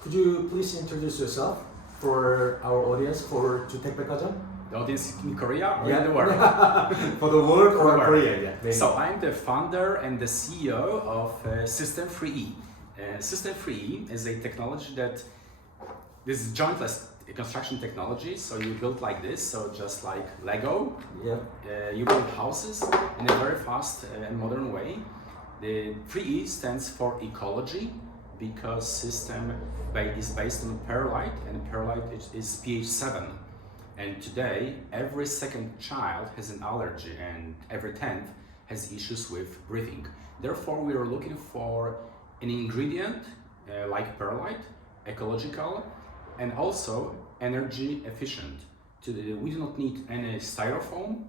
Could you please introduce yourself for our audience for 주택백화점? The audience in Korea or Yeah. in the world? For the world or world. Korea, yeah. Maybe. So I'm the founder and the CEO of System 3E. System 3E is a technology that this is jointless construction technology. So you build like this, so just like Lego. Yeah. You build houses in a very fast and modern way. The 3E stands for ecology because system is based on perlite, and perlite is pH 7. And today, every second child has an allergy, and every 10th has issues with breathing. Therefore, we are looking for an ingredient like perlite, ecological, and also energy efficient. We do not need any styrofoam,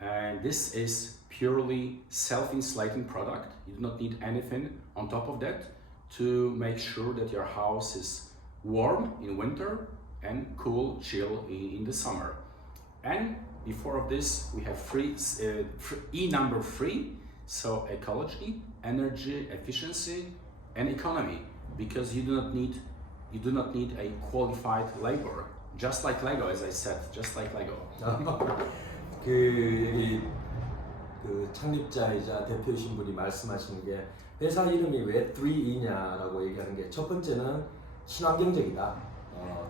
and this is purely self-insulating product. You do not need anything on top of that to make sure that your house is warm in winter and cool, chill in the summer. And before of this, we have E number 3, so ecology, energy efficiency, and economy, because you do not need a qualified labor, just like Lego, as I said, just like Lego. 그 창립자이자 대표이신 분이 말씀하시는 게 회사 이름이 왜 3E냐라고 얘기하는 게 첫 번째는 친환경적이다.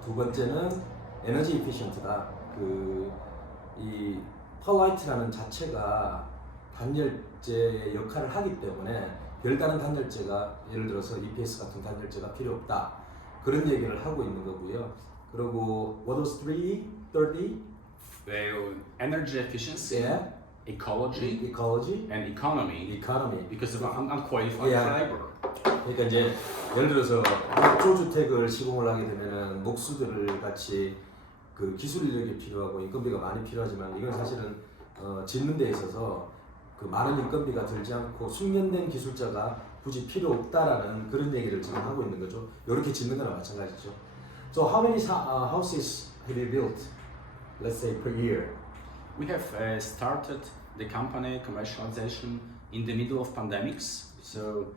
두 번째는 에너지 이피션트다. 이 펄라이트라는 자체가 단열재의 역할을 하기 때문에 별다른 단열재가 예를 들어서 EPS 같은 단열재가 필요 없다. 그런 얘기를 하고 있는 거고요. 그리고 what was 3E? Third E? Energy efficiency. Yeah. Ecology, and economy. Because of unqualified labor. 그러니까 이제 예를 들어서 목조주택을 시공을 하게 되면은 목수들을 같이 그 기술 인력이 필요하고 인건비가 많이 필요하지만 이건 사실은 짓는 데 있어서 그 많은 인건비가 들지 않고 숙련된 기술자가 굳이 필요 없다라는 그런 얘기를 지금 하고 있는 거죠. 이렇게 짓는 거나 마찬가지죠. So how many houses have you built? Let's say per year. We have started the company commercialization in the middle of pandemics, so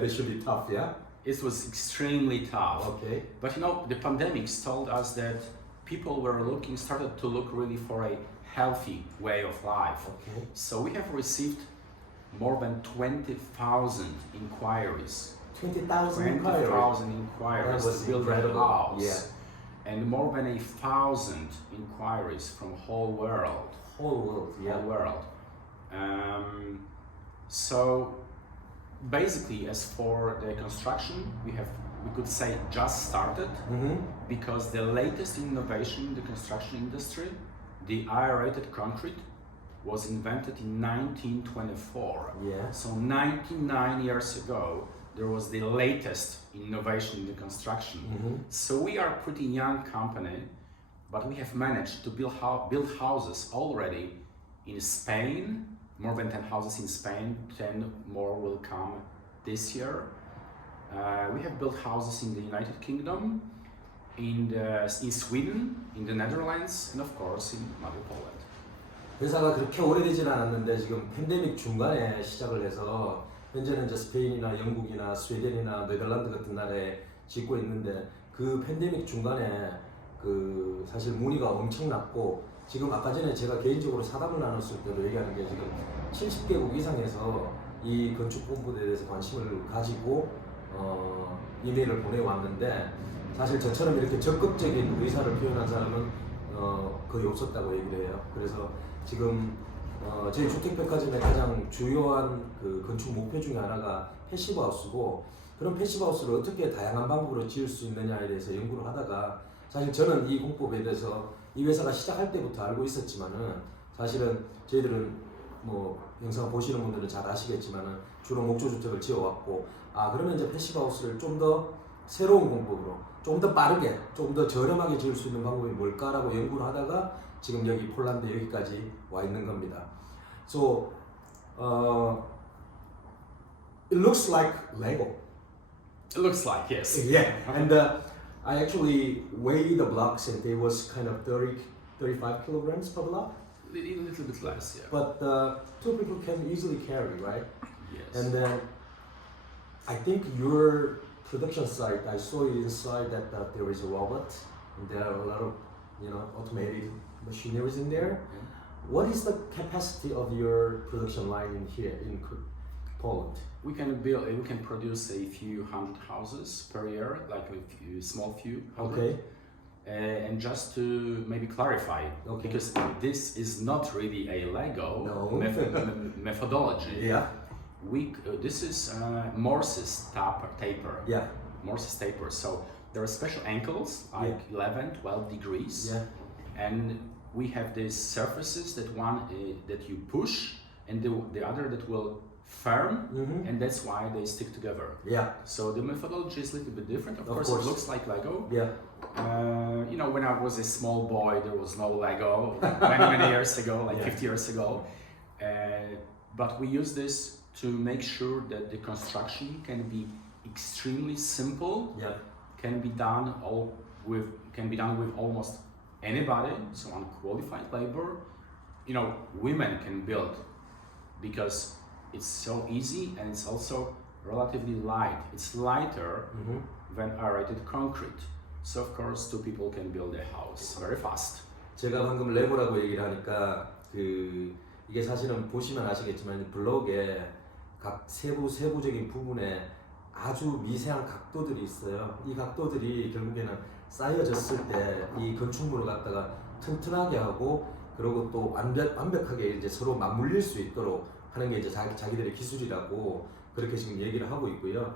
this should be tough, yeah? It was extremely tough. Okay. But the pandemics told us that people started to look really for a healthy way of life. Okay. So we have received more than 20,000 inquiries. 20,000 inquiries to build a house. Yeah. And more than 1,000 inquiries from whole world. Yeah. Whole world. So basically, as for the construction, we could say just started, because the latest innovation in the construction industry, the aerated concrete, was invented in 1924. Yeah. So 99 years ago, there was the latest innovation in the construction. So we are a pretty young company, but we have managed to build houses already in Spain, more than 10 houses in Spain, 10 more will come this year. We have built houses in the United Kingdom, in Sweden, in the Netherlands, and of course in Poland. 회사가 그렇게 오래되진 않았는데 지금 팬데믹 중간에 시작을 해서 현재는 이제 스페인이나 영국이나 스웨덴이나 네덜란드 같은 나라에 짓고 있는데 그 팬데믹 중간에 그 사실 문의가 엄청났고 지금 아까 전에 제가 개인적으로 사담을 나눴을 때도 얘기하는 게 지금 70개국 이상에서 이 건축 공부에 대해서 관심을 가지고 이메일을 보내왔는데 사실 저처럼 이렇게 적극적인 의사를 표현한 사람은 거의 없었다고 얘기를 해요. 그래서 지금 저희 주택백화점의 가장 주요한 그 건축 목표 중에 하나가 패시브하우스고 그런 패시브하우스를 어떻게 다양한 방법으로 지을 수 있느냐에 대해서 연구를 하다가 사실 저는 이 공법에 대해서 이 회사가 시작할 때부터 알고 있었지만은 사실은 저희들은 뭐 영상 보시는 분들은 잘 아시겠지만은 주로 목조주택을 지어왔고 그러면 이제 패시브하우스를 좀 더 새로운 공법으로 좀 더 빠르게 좀 더 저렴하게 지을 수 있는 방법이 뭘까라고 연구를 하다가 지금 여기 폴란드 여기까지 와 있는 겁니다. So it looks like Lego. It looks like, yes. Yeah, and I actually weighed the blocks and it was kind of 35 kilograms per block. A little bit less, yeah. But two people can easily carry, right? Yes. And then I think your production site, I saw it inside that there is a robot and there are a lot of automated machineries in there. What is the capacity of your production line in here in Poland? We can produce a few hundred houses per year, like a small few hundred. Okay. And just to maybe clarify, Okay. because this is not really a Lego No. methodology. Yeah. This is Morse's taper. Yeah. Morse's taper. So there are special angles, like 11, 12 degrees. Yeah. And we have these surfaces that that you push, and the other that will firm, and that's why they stick together. Yeah. So the methodology is a little bit different. Of course, course. it looks like Lego. Yeah. When I was a small boy, there was no Lego many years ago, like 50 years ago. But we use this to make sure that the construction can be extremely simple. Yeah. Can be done with almost anybody, so unqualified labor. Women can build because it's so easy and it's also relatively light. It's lighter than aerated concrete. So of course, two people can build a house very fast. 제가 방금 레고라고 얘기를 하니까 이게 사실은 보시면 아시겠지만 블록에 각 세부적인 부분에 아주 미세한 각도들이 있어요. 이 각도들이 결국에는 쌓여졌을 때 이 건축물을 갖다가 튼튼하게 하고 그리고 또 완벽하게 이제 서로 맞물릴 수 있도록 하는 게 이제 자기들의 기술이라고 그렇게 지금 얘기를 하고 있고요.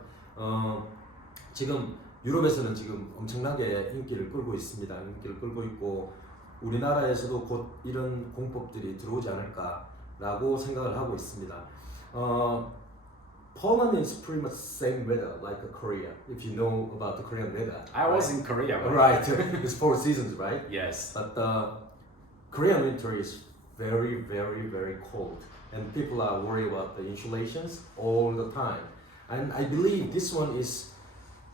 지금 유럽에서는 지금 엄청나게 인기를 끌고 있습니다. 인기를 끌고 있고 우리나라에서도 곧 이런 공법들이 들어오지 않을까라고 생각을 하고 있습니다. Poland is pretty much same weather like Korea. If you know about the Korean weather. I was in Korea. Right. It's 4 seasons, right? Yes. But Korean winter is very, very, very cold, and people are worried about the insulations all the time. And I believe this one is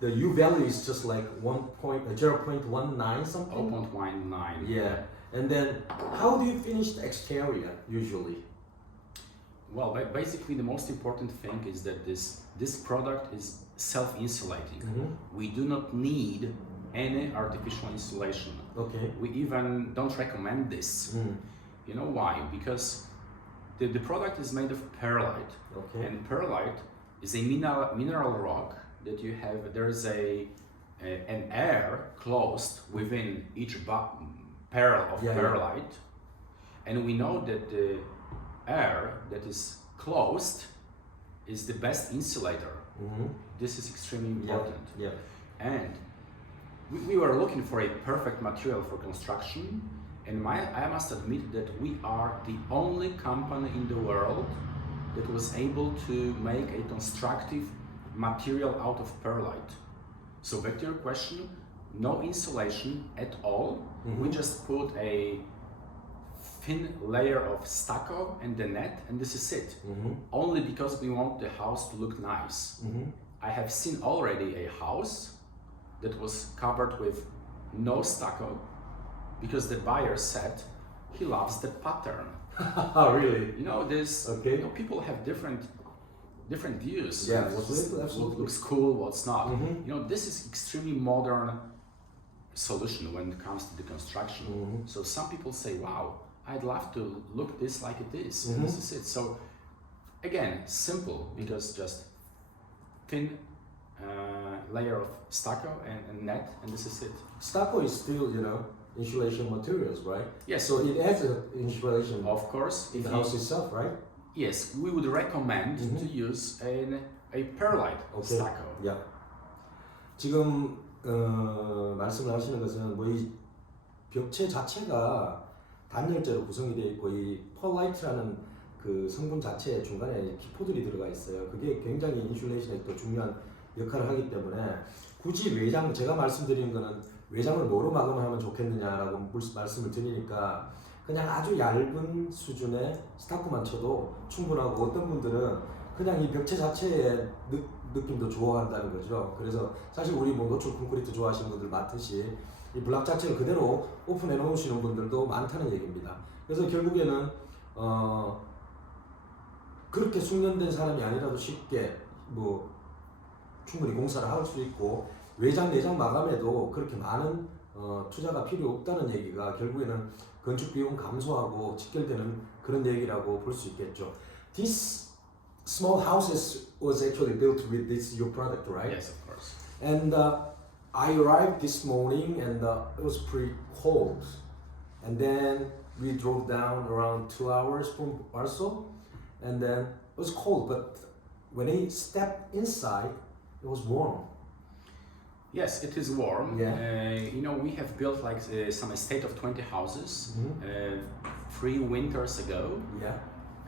the U value is just like 0.19 something. 0.19. Yeah. And then how do you finish the exterior usually? Well, basically the most important thing is that this product is self-insulating. We do not need any artificial insulation. Okay. We even don't recommend this. You know why? Because the product is made of perlite. Okay. And perlite is a mineral rock that you have. There's an air closed within each barrel of perlite, and we know that the air that is closed is the best insulator. This is extremely important. Yeah. And we were looking for a perfect material for construction, and I must admit that we are the only company in the world that was able to make a constructive material out of perlite. So back to your question, no insulation at all. We just put a thin layer of stucco and the net, and this is it. Only because we want the house to look nice. I have seen already a house that was covered with no stucco because the buyer said he loves the pattern. Oh, really? Okay. People have different views. Yeah, What looks cool, what's not. This is extremely modern solution when it comes to the construction. So some people say, wow, I'd love to look this like it is. And this is it. So again, simple, because just thin layer of stucco and net, and this is it. Stucco is still, insulation materials, right? Yes. So it adds insulation. Of course. In the house itself, right? Yes, we would recommend to use a perlite stucco. Yeah. 지금 말씀을 하시는 것은 이 벽체 자체가 단열재로 구성이 되어 있고 이 펄라이트라는 그 성분 자체에 중간에 기포들이 들어가 있어요. 그게 굉장히 인슐레이션에 또 중요한 역할을 하기 때문에 굳이 외장, 제가 말씀드리는 거는 외장을 뭐로 마감하면 좋겠느냐라고 말씀을 드리니까 그냥 아주 얇은 수준의 스타코만 쳐도 충분하고 어떤 분들은 그냥 이 벽체 자체의 느낌도 좋아한다는 거죠. 그래서 사실 우리 노출 콘크리트 좋아하시는 분들 많듯이 이 블락 자체를 그대로 오픈해 놓으시는 분들도 많다는 얘기입니다. 그래서 결국에는 그렇게 숙련된 사람이 아니라도 쉽게 충분히 공사를 할 수 있고 외장 내장 마감에도 그렇게 많은 투자가 필요 없다는 얘기가 결국에는 건축 비용 감소하고 직결되는 그런 얘기라고 볼 수 있겠죠. This small houses was actually built with this your product, right? Yes, of course. And I arrived this morning and it was pretty cold. And then we drove down around 2 hours from Warsaw, and then it was cold. But when I stepped inside, it was warm. Yes, it is warm. Yeah. We have built like some estate of 20 houses 3 winters ago, Yeah.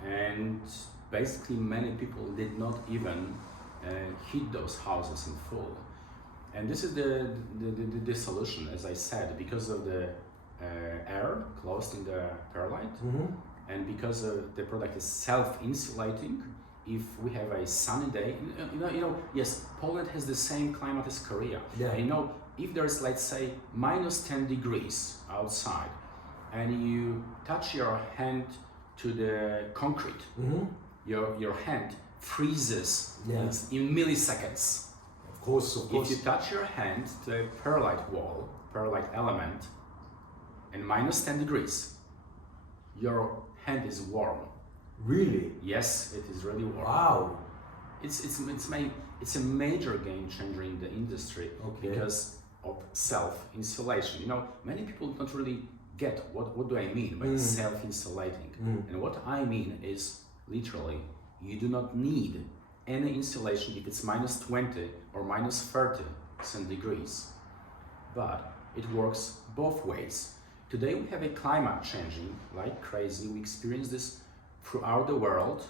and basically many people did not even heat those houses in full. And this is the solution, as I said, because of the air closed in the perlite, and because the product is self-insulating. If we have a sunny day, yes, Poland has the same climate as Korea. Yeah. If there's, let's say, minus 10 degrees outside, and you touch your hand to the concrete, your hand freezes in milliseconds. Of course. If you touch your hand to a perlite wall, perlite element, and minus 10 degrees, your hand is warm. Really? Yes, it is really warm. Wow. It's a major game changer in the industry because of self-insulation. Many people don't really get what do I mean by self-insulating. And what I mean is literally you do not need any insulation if it's minus 20 or minus 30 degrees, but it works both ways. Today we have a climate changing like crazy. We experience this throughout the world.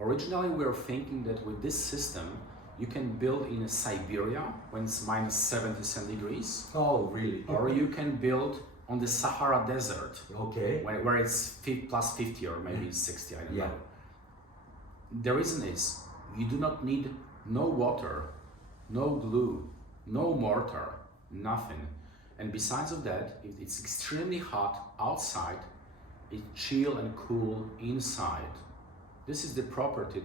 Originally we were thinking that with this system you can build in Siberia when it's minus 70 degrees. Oh, really? Or you can build on the Sahara Desert, Okay. where it's plus 50 or maybe 60, I don't know. The reason is you do not need no water, no glue, no mortar, nothing. And besides of that, if it's extremely hot outside, it's chill and cool inside. This is the property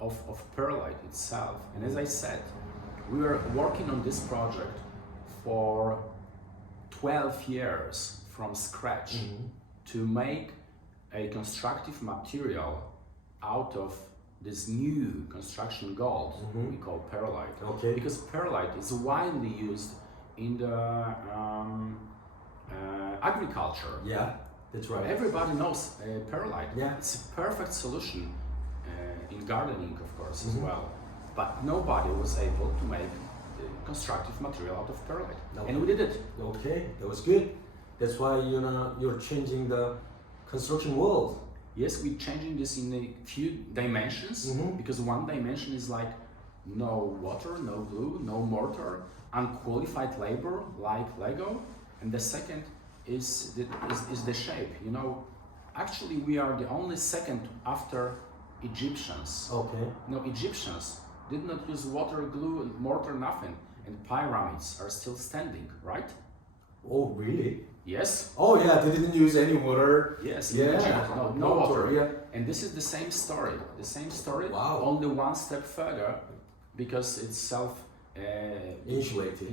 of perlite itself. And as I said, we were working on this project for 12 years from scratch to make a constructive material out of this new construction gold we call perlite. Okay. Because perlite is widely used in the agriculture. Yeah, that's right. Everybody knows perlite. Yeah. It's a perfect solution in gardening, of course, as well. But nobody was able to make constructive material out of perlite. Okay. And we did it. Okay, that was good. That's why you're changing the construction world. Yes, we're changing this in a few dimensions because one dimension is like no water, no glue, no mortar, unqualified labor like Lego, and the second is the shape. Actually we are the only second after Egyptians. Okay. Egyptians did not use water, glue, and mortar, nothing, and pyramids are still standing, right? Oh, really? Yes. Oh, yeah, they didn't use any water. Yes. Yeah. Egypt, no water. Yeah. And this is the same story. The same story. Wow. Only one step further, because it's insulating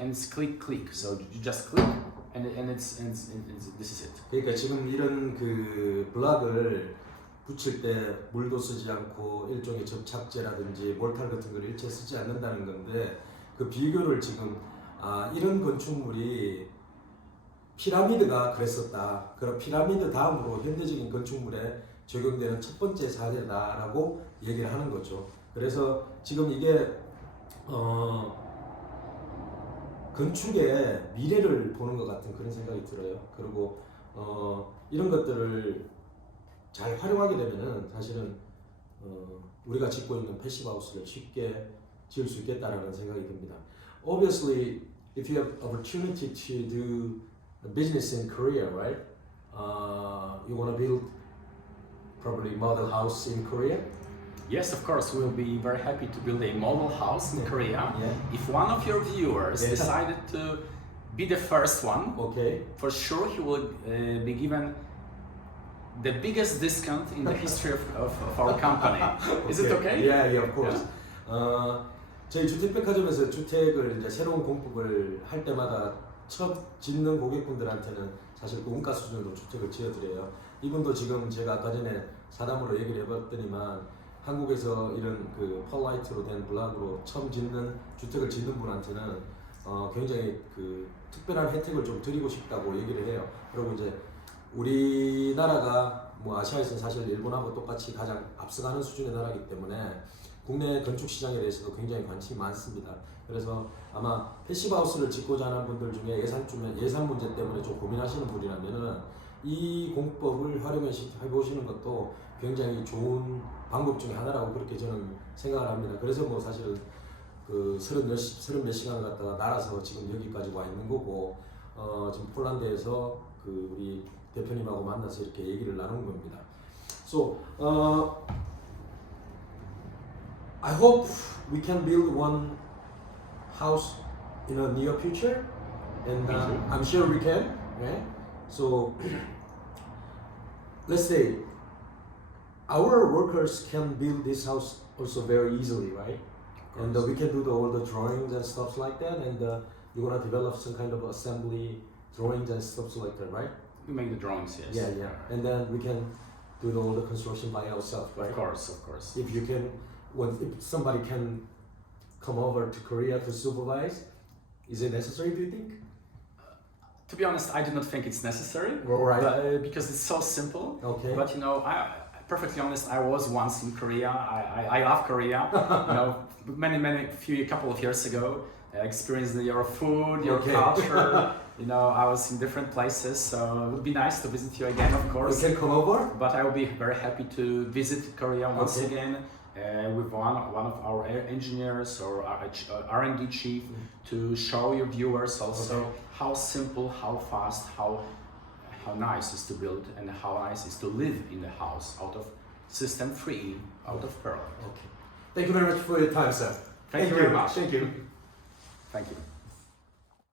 and it's click. So you just click, and this is it. 그러니까 지금 이런 그 블락을 붙일 때 물도 쓰지 않고 일종의 접착제라든지 몰탈 같은 걸 일체 쓰지 않는다는 건데 그 비교를 지금 이런 건축물이 피라미드가 그랬었다. 그럼 피라미드 다음으로 현대적인 건축물에 적용되는 첫 번째 사례다라고 얘기를 하는 거죠. 그래서 지금 이게 건축의 미래를 보는 것 같은 그런 생각이 들어요. 그리고 이런 것들을 잘 활용하게 되면은 사실은 우리가 짓고 있는 패시브하우스를 쉽게 지을 수 있겠다라는 생각이 듭니다. Obviously, if you have opportunity to do a business in Korea, right? You want to build probably model house in Korea? Yes, of course, we'll be very happy to build a model house in Korea. Yeah. If one of your viewers decided to be the first one, Okay. for sure he will be given the biggest discount in the history of our company. Is it okay? Yeah, of course. 저희 주택백화점에서 주택을 이제 새로운 공법을 할 때마다 첫 짓는 고객분들한테는 사실 그 원가 수준으로 주택을 지어드려요. 이분도 지금 제가 아까 전에 사담으로 얘기를 해봤더니만 한국에서 이런 그 펄라이트로 된 블락으로 처음 짓는 주택을 짓는 분한테는 굉장히 그 특별한 혜택을 좀 드리고 싶다고 얘기를 해요. 그리고 이제 우리나라가 뭐 아시아에서는 사실 일본하고 똑같이 가장 앞서가는 수준의 나라이기 때문에 국내 건축 시장에 대해서도 굉장히 관심이 많습니다. 그래서 아마 패시브하우스를 짓고자 하는 분들 중에 예산 문제 때문에 좀 고민하시는 분이라면은 이 공법을 활용해 보시는 것도 굉장히 좋은 방법 중에 하나라고 그렇게 저는 생각을 합니다. 그래서 뭐 사실은 그 30몇 시간을 갖다가 날아서 지금 여기까지 와 있는 거고, 지금 폴란드에서 그 우리 대표님하고 만나서 이렇게 얘기를 나눈 겁니다. So, I hope we can build one house in the near future, and I'm sure we can. Right? So, let's say our workers can build this house also very easily, right? And we can do all the drawings and stuff like that, and you're gonna develop some kind of assembly drawings and stuff like that, right? We make the drawings, yes. Yeah. And then we can do all the construction by ourselves, right? Of course. If you can, if somebody can come over to Korea to supervise, is it necessary, do you think? To be honest, I do not think it's necessary. Right. But, because it's so simple. Okay. But you know, perfectly honest, I was once in Korea. I love Korea. You know, couple of years ago, I experienced your food, your culture. You know, I was in different places, so it would be nice to visit you again, of course. You can come over. But I will be very happy to visit Korea once again with one of our engineers or R&D chief to show your viewers also how simple, how fast, how nice is to build and how nice is to live in the house out of system free, out of Pearl. Okay. Thank you very much for your time, sir. Thank you very much. Thank you. Thank you.